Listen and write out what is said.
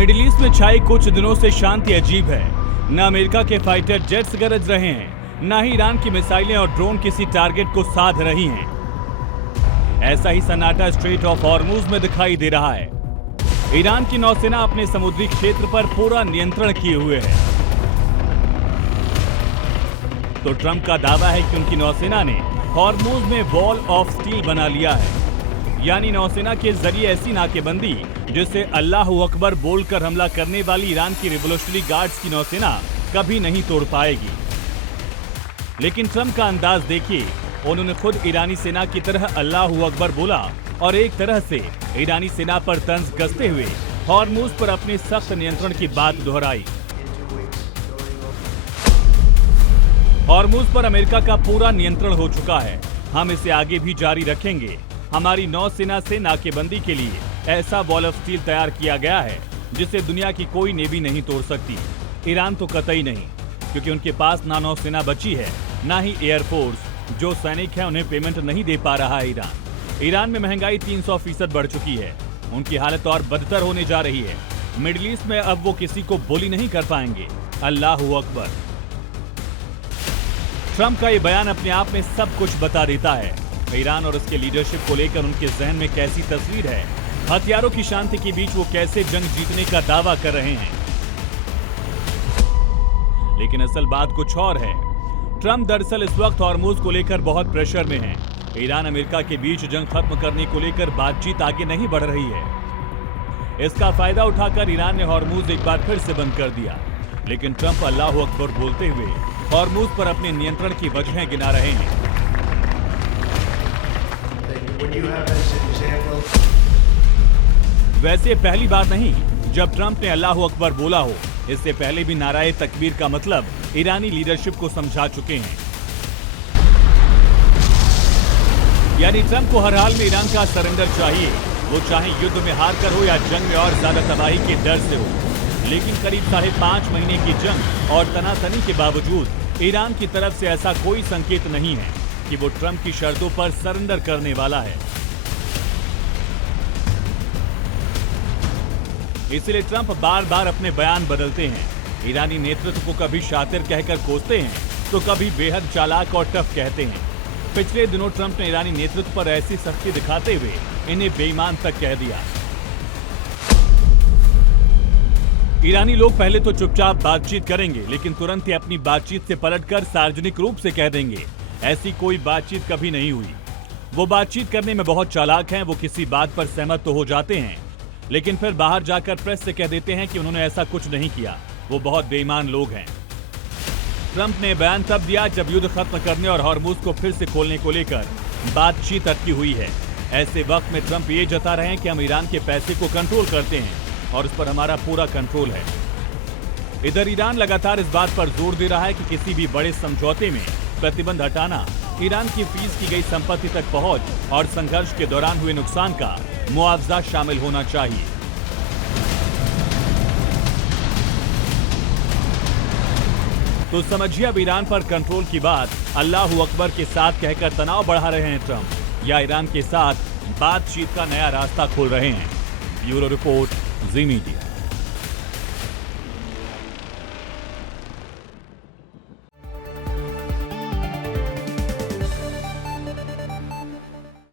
Middle east में छाई कुछ दिनों से शांति अजीब है। न अमेरिका के फाइटर जेट्स गरज रहे हैं, न ही ईरान की मिसाइलें और ड्रोन किसी टारगेट को साध रही हैं। ऐसा ही सन्नाटा स्ट्रेट ऑफ हॉर्मुज में दिखाई दे रहा है। ईरान की नौसेना अपने समुद्री क्षेत्र पर पूरा नियंत्रण किए हुए है। तो ट्रंप का दावा है कि उनकी नौसेना ने हॉर्मुज में वॉल ऑफ स्टील बना लिया है, यानी नौसेना के जरिए ऐसी नाकेबंदी जिससे अल्लाहू अकबर बोलकर हमला करने वाली ईरान की रिवोल्यूशनरी गार्ड्स की नौसेना कभी नहीं तोड़ पाएगी। लेकिन ट्रंप का अंदाज देखिए, उन्होंने खुद ईरानी सेना की तरह अल्लाहू अकबर बोला और एक तरह से ईरानी सेना पर तंज कसते हुए हॉर्मुज पर अपने सख्त नियंत्रण की बात दोहराई। हॉर्मुज पर अमेरिका का पूरा नियंत्रण हो चुका है, हम इसे आगे भी जारी रखेंगे। हमारी नौसेना से नाकेबंदी के लिए ऐसा वॉल ऑफ स्टील तैयार किया गया है जिसे दुनिया की कोई नेवी नहीं तोड़ सकती। ईरान तो कतई नहीं, क्योंकि उनके पास ना नौसेना बची है, ना ही एयरफोर्स। जो सैनिक है उन्हें पेमेंट नहीं दे पा रहा है ईरान में महंगाई 300% बढ़ चुकी है। उनकी हालत और बदतर होने जा रही है। मिडिल ईस्ट में अब वो किसी को बोली नहीं कर पाएंगे। अल्लाहू अकबर। ट्रंप का ये बयान अपने आप में सब कुछ बता देता है। ईरान और उसके लीडरशिप को लेकर उनके जहन में कैसी तस्वीर है, हथियारों की शांति के बीच वो कैसे जंग जीतने का दावा कर रहे हैं। लेकिन असल बात कुछ और है। ट्रंप दरअसल इस वक्त हॉर्मुज को लेकर बहुत प्रेशर में है। ईरान अमेरिका के बीच जंग खत्म करने को लेकर बातचीत आगे नहीं बढ़ रही है। इसका फायदा उठाकर ईरान ने हॉर्मुज एक बार फिर से बंद कर दिया। लेकिन ट्रंप अल्लाहू अकबर बोलते हुए हॉर्मुज पर अपने नियंत्रण की वजहें गिना रहे हैं। वैसे पहली बार नहीं जब ट्रंप ने अल्लाहू अकबर बोला हो। इससे पहले भी नाराए तकबीर का मतलब ईरानी लीडरशिप को समझा चुके हैं। यानी ट्रंप को हर हाल में ईरान का सरेंडर चाहिए, वो चाहे युद्ध में हार कर हो या जंग में और ज्यादा तबाही के डर से हो। लेकिन करीब 5.5 महीने की जंग और तनातनी के बावजूद ईरान की तरफ से ऐसा कोई संकेत नहीं है कि वो ट्रंप की शर्तों पर सरेंडर करने वाला है। इसलिए ट्रंप बार बार अपने बयान बदलते हैं। ईरानी नेतृत्व को कभी शातिर कहकर कोसते हैं तो कभी बेहद चालाक और टफ कहते हैं। पिछले दिनों ट्रंप ने ईरानी नेतृत्व पर ऐसी सख्ती दिखाते हुए इन्हें बेईमान तक कह दिया। ईरानी लोग पहले तो चुपचाप बातचीत करेंगे, लेकिन तुरंत ही अपनी बातचीत से पलटकर सार्वजनिक रूप से कह देंगे ऐसी कोई बातचीत कभी नहीं हुई। वो बातचीत करने में बहुत चालाक हैं। वो किसी बात पर सहमत तो हो जाते हैं, लेकिन फिर बाहर जाकर प्रेस से कह देते हैं कि उन्होंने ऐसा कुछ नहीं किया। वो बहुत बेईमान लोग हैं। ट्रंप ने बयान तब दिया जब युद्ध खत्म करने और हॉर्मुज को फिर से खोलने को लेकर बातचीत अटकी हुई है। ऐसे वक्त में ट्रंप ये जता रहे हैं कि हम ईरान के पैसे को कंट्रोल करते हैं और उस पर हमारा पूरा कंट्रोल है। इधर ईरान लगातार इस बात पर जोर दे रहा है कि किसी भी बड़े समझौते में प्रतिबंध हटाना, ईरान की फ्रीज की गई संपत्ति तक पहुंच और संघर्ष के दौरान हुए नुकसान का मुआवजा शामिल होना चाहिए। तो समझिए, अब ईरान पर कंट्रोल की बात अल्लाहू अकबर के साथ कहकर तनाव बढ़ा रहे हैं ट्रंप, या ईरान के साथ बातचीत का नया रास्ता खोल रहे हैं। ब्यूरो रिपोर्ट, जी मीडिया।